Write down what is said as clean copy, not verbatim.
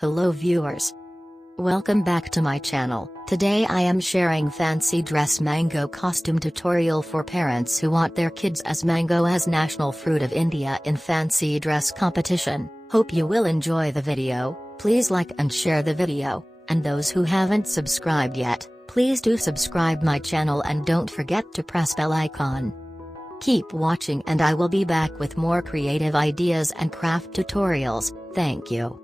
Hello viewers. Welcome back to my channel. Today I am sharing fancy dress mango costume tutorial for parents who want their kids as mango as national fruit of India in fancy dress competition. Hope you will enjoy the video. Please like and share the video, and those who haven't subscribed yet, please do subscribe my channel and don't forget to press bell icon. Keep watching and I will be back with more creative ideas and craft tutorials. Thank you.